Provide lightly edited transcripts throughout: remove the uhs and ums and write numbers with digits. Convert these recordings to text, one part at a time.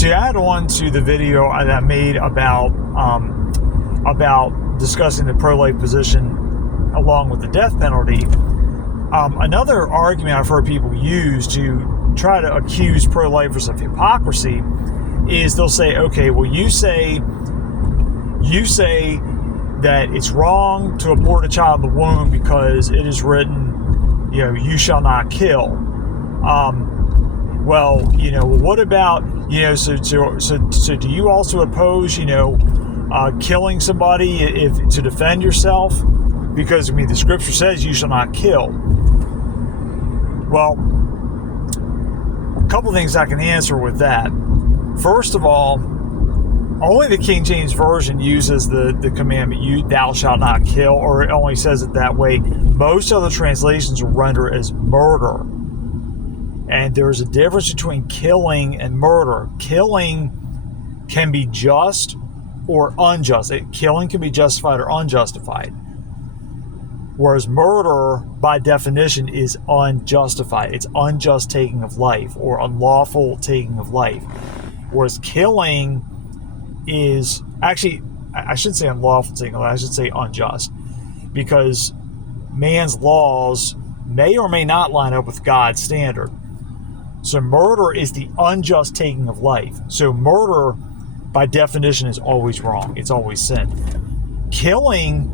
to add on to the video that I made about discussing the pro-life position along with the death penalty, another argument I've heard people use to try to accuse pro-lifers of hypocrisy is they'll say, okay, well, you say that it's wrong to abort a child in the womb because it is written, you shall not kill. Well, what about, so do you also oppose, killing somebody to defend yourself? Because, the scripture says you shall not kill. Well, a couple things I can answer with that. First of all, only the King James Version uses the commandment, thou shalt not kill, or it only says it that way. Most other translations will render it as murder. And there's a difference between killing and murder. Killing can be just or unjust. Killing can be justified or unjustified. Whereas murder, by definition, is unjustified. It's unjust taking of life or unlawful taking of life. Whereas killing is actually, I shouldn't say unlawful taking of life, I should say unjust. Because man's laws may or may not line up with God's standard. So murder is the unjust taking of life. So murder, by definition, is always wrong. It's always sin. Killing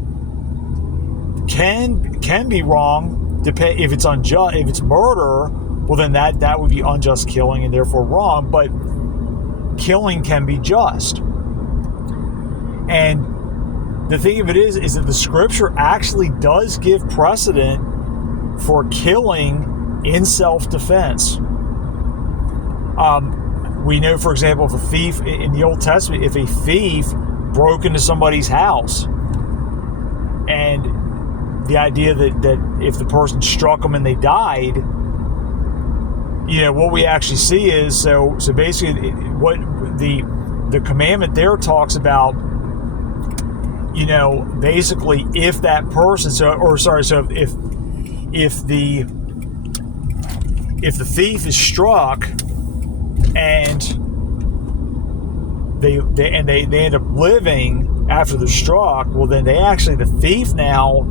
can be wrong if it's unjust. If it's murder, well, then that would be unjust killing and therefore wrong. But killing can be just. And the thing of it is that the scripture actually does give precedent for killing in self-defense. We know, for example, if a thief in the Old Testament, if a thief broke into somebody's house, and the idea that if the person struck them and they died, what we actually see is, so basically what the commandment there talks about, basically if that person, if the thief is struck and they end up living after they're struck, well, then the thief now,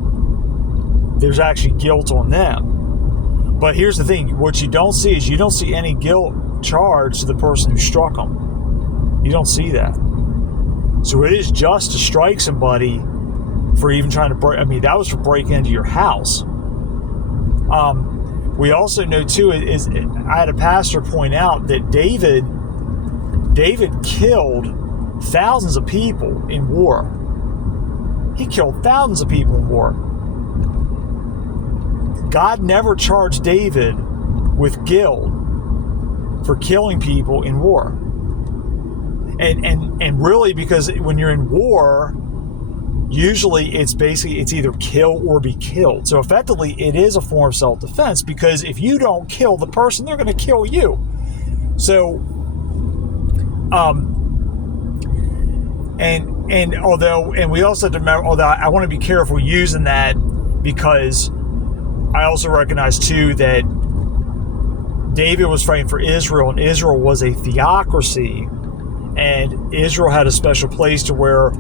there's actually guilt on them. But here's the thing, what you don't see is you don't see any guilt charged to the person who struck them. You don't see that. So it is just to strike somebody for even trying to break, that was for breaking into your house. We also know too, is I had a pastor point out that David killed thousands of people in war. He killed thousands of people in war. God never charged David with guilt for killing people in war. And really, because when you're in war, usually it's either kill or be killed. So effectively, it is a form of self-defense, because if you don't kill the person, they're going to kill you. So, and we also have to remember, although I want to be careful using that, because I also recognize too that David was fighting for Israel, and Israel was a theocracy, and Israel had a special place to where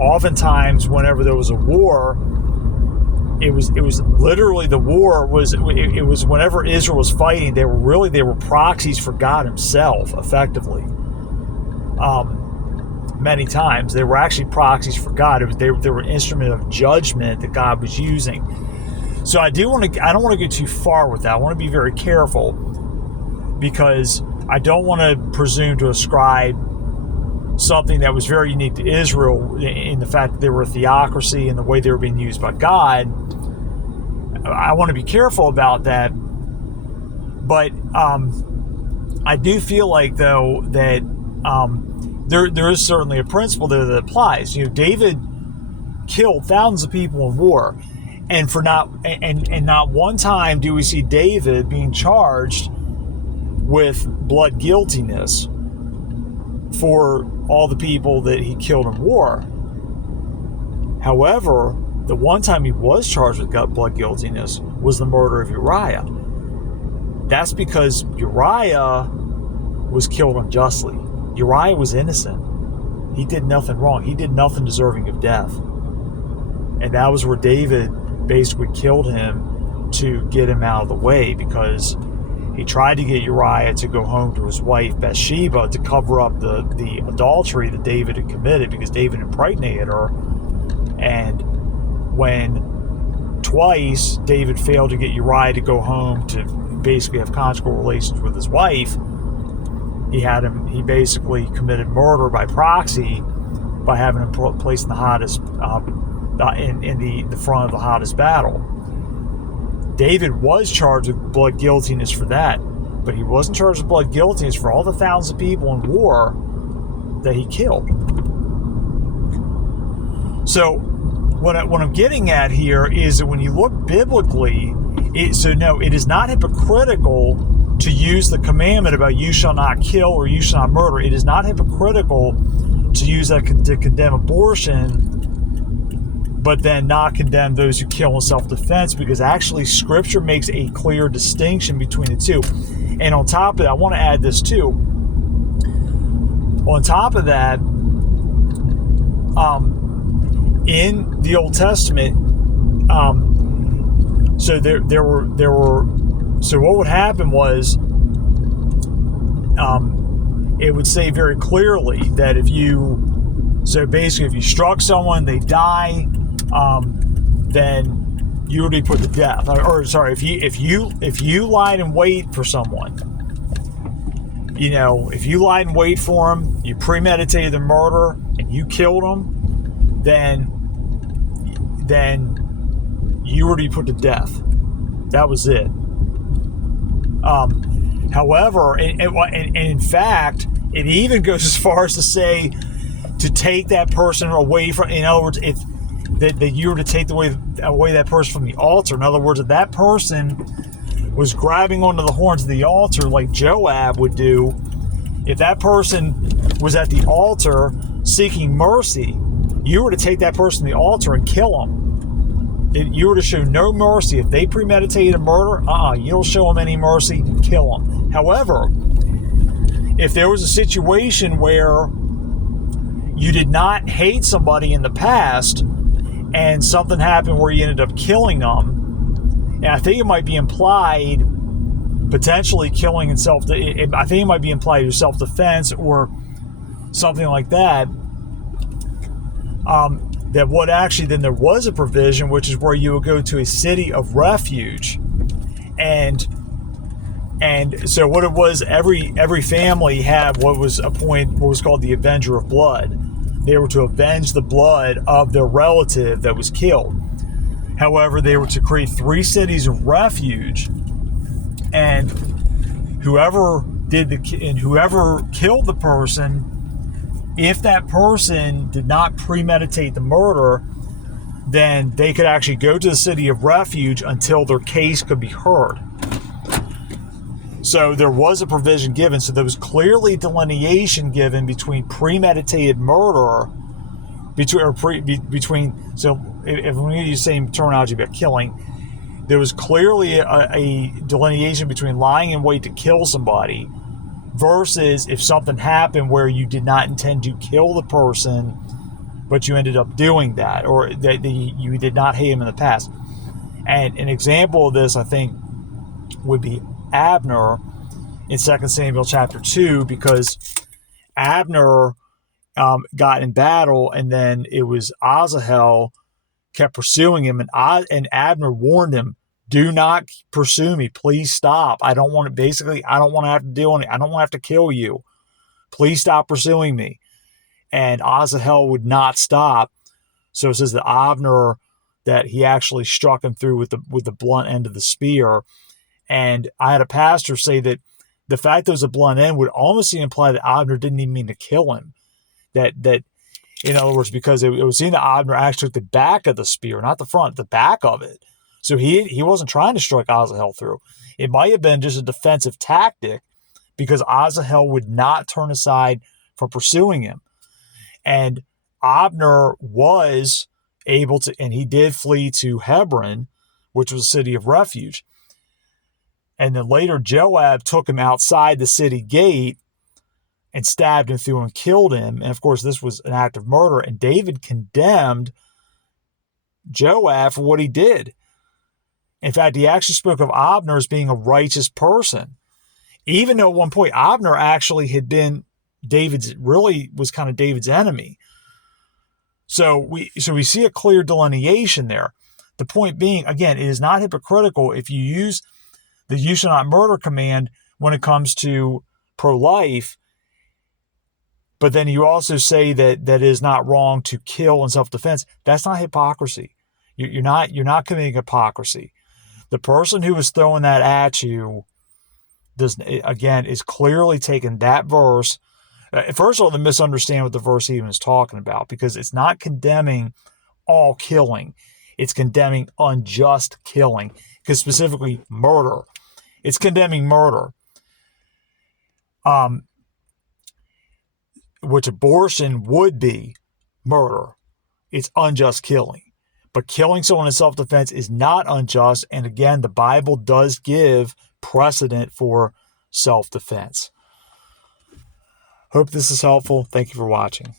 oftentimes whenever there was a war, it was literally, the war was, it was whenever Israel was fighting, they were proxies for God himself, effectively. Many times they were actually proxies for God. They were an instrument of judgment that God was using. So I don't want to go too far with that. I want to be very careful, because I don't want to presume to ascribe something that was very unique to Israel in the fact that they were a theocracy and the way they were being used by God. I want to be careful about that. But I do feel like, though, that there is certainly a principle there that applies. David killed thousands of people in war, and not one time do we see David being charged with blood guiltiness for all the people that he killed in war. However, the one time he was charged with blood guiltiness was the murder of Uriah. That's because Uriah was killed unjustly. Uriah was innocent. He did nothing wrong. He did nothing deserving of death. And that was where David basically killed him to get him out of the way, because he tried to get Uriah to go home to his wife Bathsheba to cover up the adultery that David had committed, because David impregnated her. And when twice David failed to get Uriah to go home to basically have conjugal relations with his wife, he basically committed murder by proxy by having him placed in the hottest in the front of the hottest battle. David was charged with blood guiltiness for that, but he wasn't charged with blood guiltiness for all the thousands of people in war that he killed. So what I'm getting at here is that when you look biblically, it is not hypocritical to use the commandment about you shall not kill or you shall not murder. It is not hypocritical to use that to condemn abortion, but then not condemn those who kill in self-defense, because actually Scripture makes a clear distinction between the two. And on top of that, I want to add this too. On top of that, in the Old Testament, so there were. So what would happen was, it would say very clearly that if you struck someone, they die, then you would be put to death. If you lied in wait for someone, if you lied in wait for them, you premeditated the murder and you killed them, then you were to be put to death. That was it. However, and in fact, it even goes as far as to say to take that person away from. In other words, if that you were to take away that person from the altar. In other words, if that person was grabbing onto the horns of the altar like Joab would do, if that person was at the altar seeking mercy, you were to take that person to the altar and kill them. You were to show no mercy. If they premeditated a murder, you don't show them any mercy, kill them. However, if there was a situation where you did not hate somebody in the past and something happened where you ended up killing them, and I think it might be implied potentially killing in I think it might be implied as self-defense or something like that, that what actually then there was a provision, which is where you would go to a city of refuge, and so what it was, every family had what was called the Avenger of Blood. They were to avenge the blood of their relative that was killed. However, they were to create 3 cities of refuge, and whoever killed the person, if that person did not premeditate the murder, then they could actually go to the city of refuge until their case could be heard. So there was a provision given. So there was clearly delineation given between premeditated murder, so if we use the same terminology about killing, there was clearly a delineation between lying in wait to kill somebody versus if something happened where you did not intend to kill the person, but you ended up doing that, or that you did not hate him in the past. And an example of this, I think, would be Abner in 2 Samuel chapter 2, because Abner got in battle, and then it was Asahel kept pursuing him, and Abner warned him, do not pursue me. Please stop. I don't want to have to deal with it. I don't want to have to kill you. Please stop pursuing me. And Asahel would not stop. So it says that Abner, that he actually struck him through with the blunt end of the spear. And I had a pastor say that the fact that it was a blunt end would almost imply that Abner didn't even mean to kill him. That in other words, because it was seen that Abner actually took the back of the spear, not the front, the back of it. So he wasn't trying to strike Asahel through. It might have been just a defensive tactic, because Asahel would not turn aside from pursuing him. And Abner was able to, and he did flee to Hebron, which was a city of refuge. And then later Joab took him outside the city gate and stabbed him through and killed him. And of course, this was an act of murder. And David condemned Joab for what he did. In fact, he actually spoke of Abner as being a righteous person. Even though at one point Abner actually had been was kind of David's enemy. So we see a clear delineation there. The point being, again, it is not hypocritical if you use the "you shall not murder" command when it comes to pro-life, but then you also say that it is not wrong to kill in self-defense. That's not hypocrisy. You're not committing hypocrisy. The person who is throwing that at you is clearly taking that verse. First of all, they misunderstand what the verse even is talking about, because it's not condemning all killing. It's condemning unjust killing, because specifically murder. It's condemning murder. Which abortion would be murder. It's unjust killing. But killing someone in self-defense is not unjust. And again, the Bible does give precedent for self-defense. Hope this is helpful. Thank you for watching.